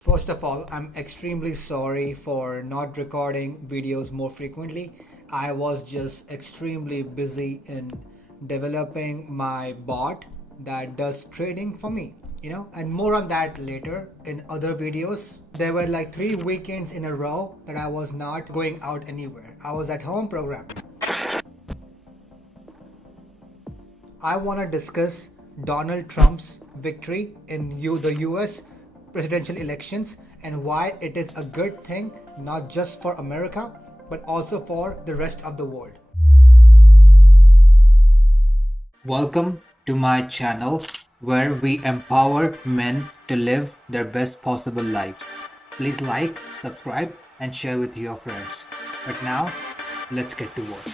First of all, I'm extremely sorry for not recording videos more frequently. I was just extremely busy in developing my bot that does trading for me, and more on that later in other videos. There were like 3 weekends in a row that I was not going out anywhere. I was at home programming. I want to discuss Donald Trump's victory in the US presidential elections and why it is a good thing not just for America but also for the rest of the world. Welcome to my channel where we empower men to live their best possible lives. Please like, subscribe, and share with your friends. But now, let's get to work.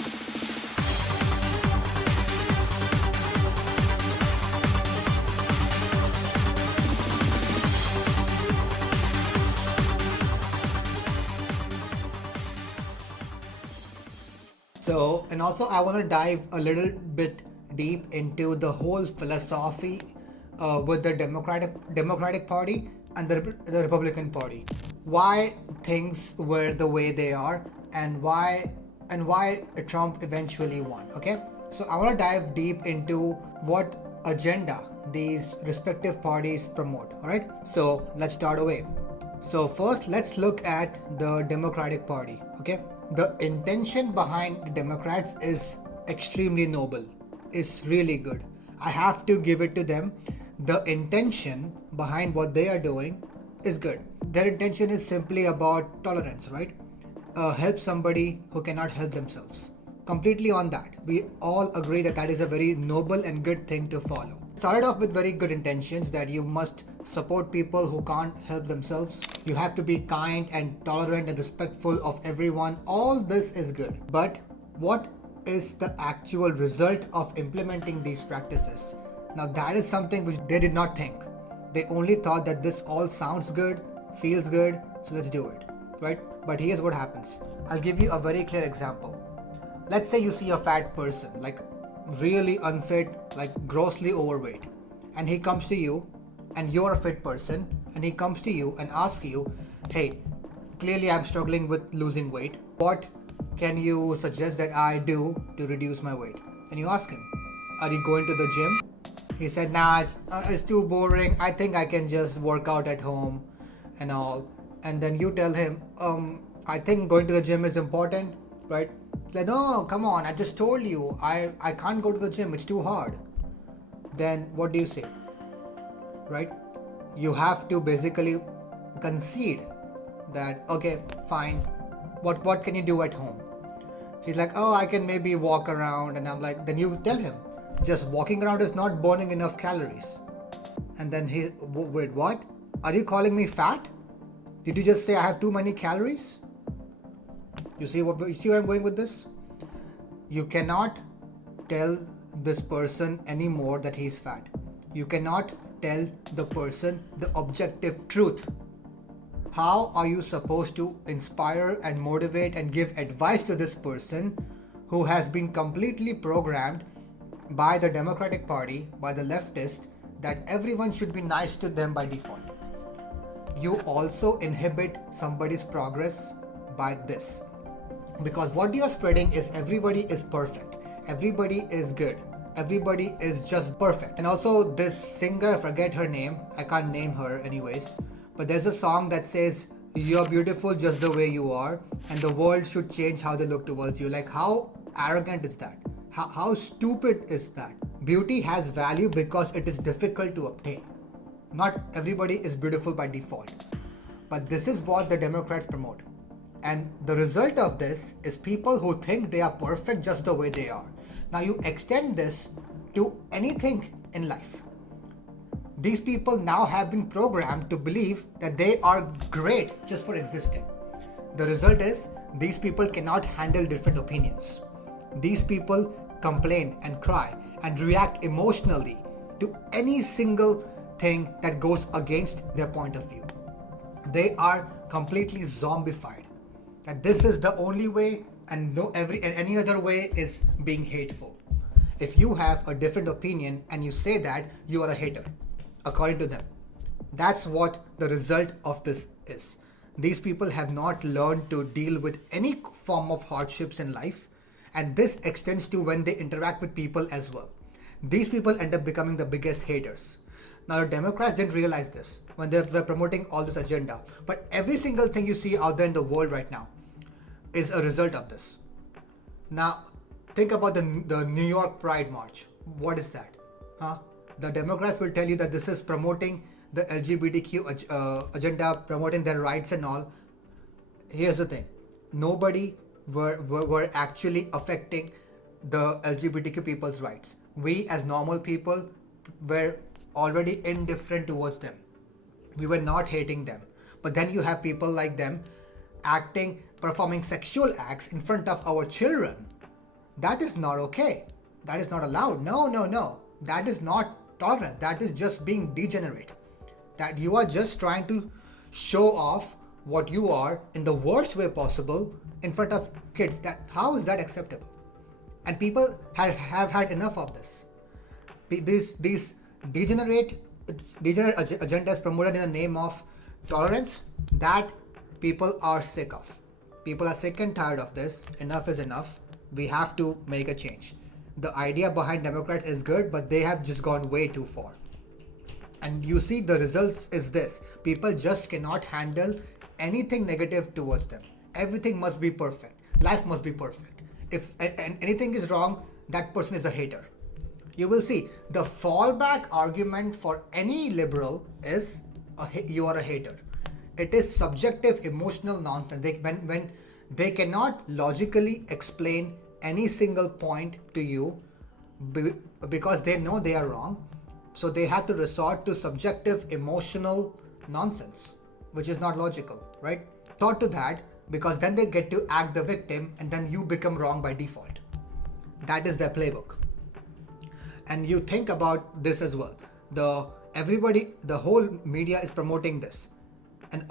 So, and also I want to dive a little bit deep into the whole philosophy with the Democratic Party and the Republican Party. Why things were the way they are, and why Trump eventually won. Okay, so I want to dive deep into what agenda these respective parties promote. All right, so let's start away. So first, let's look at the Democratic Party. Okay, the intention behind the Democrats is extremely noble. It's really good. I have to give it to them. The intention behind what they are doing is good. Their intention is simply about tolerance, right? Help somebody who cannot help themselves. Completely on that. We all agree that that is a very noble and good thing to follow. Started off with very good intentions that you must support people who can't help themselves. You have to be kind and tolerant and respectful of everyone. All this is good. But what is the actual result of implementing these practices? Now that is something which they did not think. They only thought that this all sounds good, feels good, so let's do it, right? But here's what happens. I'll give you a very clear example. Let's say you see a fat person, like really unfit, like grossly overweight, and he comes to you, and you're a fit person, and he comes to you and asks you, hey, clearly I'm struggling with losing weight. What can you suggest that I do to reduce my weight? And you ask him, are you going to the gym? He said, nah, it's too boring. I think I can just work out at home and all. And then you tell him, I think going to the gym is important, right? Like, no, come on, I just told you, I can't go to the gym, it's too hard. Then what do you say? Right? You have to basically concede that, okay, fine, what can you do at home? He's like, oh, I can maybe walk around. And I'm like, then you tell him, just walking around is not burning enough calories. And then wait, what? Are you calling me fat? Did you just say I have too many calories? You see where I'm going with this? You cannot tell this person anymore that he's fat. You cannot tell the person the objective truth. How are you supposed to inspire and motivate and give advice to this person who has been completely programmed by the Democratic Party, by the leftists, that everyone should be nice to them by default? You also inhibit somebody's progress by this. Because what you are spreading is everybody is perfect, everybody is good, everybody is just perfect. And also this singer, forget her name, I can't name her anyways, but there's a song that says, you're beautiful just the way you are, and the world should change how they look towards you. Like, how arrogant is that? How stupid is that? Beauty has value because it is difficult to obtain. Not everybody is beautiful by default. But this is what the Democrats promote. And the result of this is people who think they are perfect just the way they are. Now you extend this to anything in life. These people now have been programmed to believe that they are great just for existing. The result is these people cannot handle different opinions. These people complain and cry and react emotionally to any single thing that goes against their point of view. They are completely zombified. That this is the only way, and any other way is being hateful. If you have a different opinion and you say that, you are a hater, according to them. That's what the result of this is. These people have not learned to deal with any form of hardships in life, and this extends to when they interact with people as well. These people end up becoming the biggest haters. Now, the Democrats didn't realize this when they were promoting all this agenda, but every single thing you see out there in the world right now is a result of this. Now, think about the New York Pride March. What is that? Huh? The Democrats will tell you that this is promoting the LGBTQ agenda, promoting their rights and all. Here's the thing. Nobody were actually affecting the LGBTQ people's rights. We as normal people were already indifferent towards them. We were not hating them. But then you have people like them performing sexual acts in front of our children. That is not okay. That is not allowed. No, no, no. That is not tolerance. That is just being degenerate. That you are just trying to show off what you are in the worst way possible in front of kids. How is that acceptable? And people have had enough of this. These degenerate agendas promoted in the name of tolerance, that people are sick of. People are sick and tired of this. Enough is enough. We have to make a change. The idea behind Democrats is good, but they have just gone way too far. And you see the results is this. People just cannot handle anything negative towards them. Everything must be perfect. Life must be perfect. If anything is wrong, that person is a hater. You will see the fallback argument for any liberal is you are a hater. It is subjective emotional nonsense. When they cannot logically explain any single point to you because they know they are wrong, so they have to resort to subjective emotional nonsense, which is not logical, right? Thought to that, because then they get to act the victim and then you become wrong by default. That is their playbook. And you think about this as well. The whole media is promoting this. And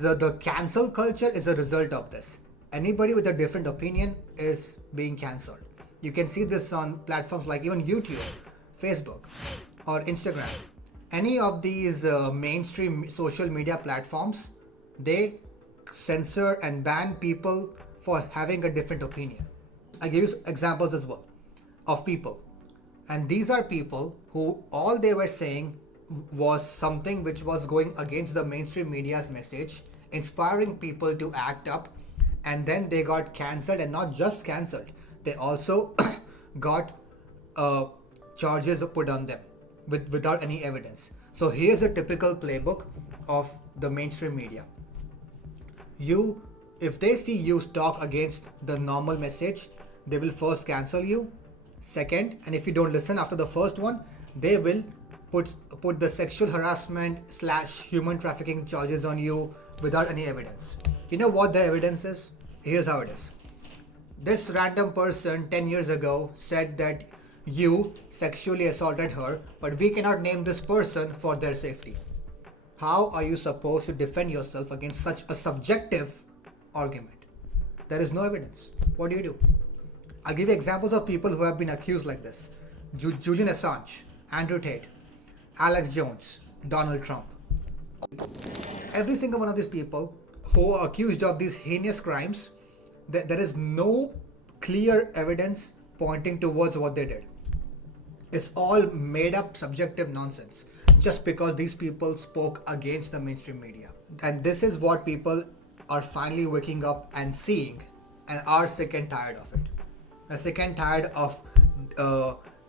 the cancel culture is a result of this. Anybody with a different opinion is being cancelled. You can see this on platforms like even YouTube, Facebook, or Instagram. Any of these mainstream social media platforms, they censor and ban people for having a different opinion. I give you examples as well of people. And these are people who all they were saying was something which was going against the mainstream media's message, inspiring people to act up, and then they got cancelled, and not just cancelled, they also got charges put on them without any evidence. So here's a typical playbook of the mainstream media. If they see you talk against the normal message, they will first cancel you. Second, and if you don't listen after the first one, they will put the sexual harassment / human trafficking charges on you without any evidence. You know what the evidence is? Here's how it is. This random person 10 years ago said that you sexually assaulted her, but we cannot name this person for their safety. How are you supposed to defend yourself against such a subjective argument? There is no evidence. What do? I'll give you examples of people who have been accused like this. Julian Assange, Andrew Tate, Alex Jones, Donald Trump. Every single one of these people who are accused of these heinous crimes, there is no clear evidence pointing towards what they did. It's all made up subjective nonsense just because these people spoke against the mainstream media. And this is what people are finally waking up and seeing and are sick and tired of it. They're sick and tired of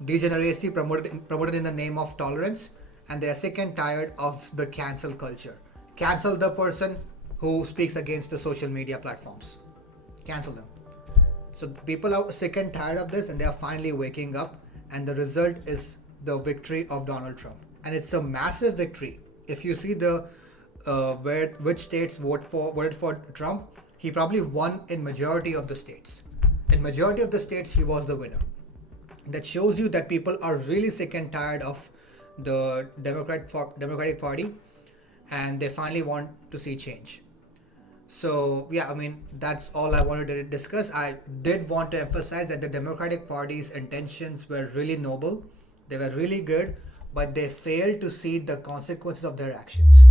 degeneracy promoted in the name of tolerance, and they're sick and tired of the cancel culture. Cancel the person who speaks against the social media platforms. Cancel them. So people are sick and tired of this, and they are finally waking up, and the result is the victory of Donald Trump. And it's a massive victory. If you see which states voted for Trump, he probably won in majority of the states. In majority of the states, he was the winner. That shows you that people are really sick and tired of the Democratic Party, and they finally want to see change. So yeah, I mean, that's all I wanted to discuss. I did want to emphasize that the Democratic Party's intentions were really noble. They were really good, but they fail to see the consequences of their actions.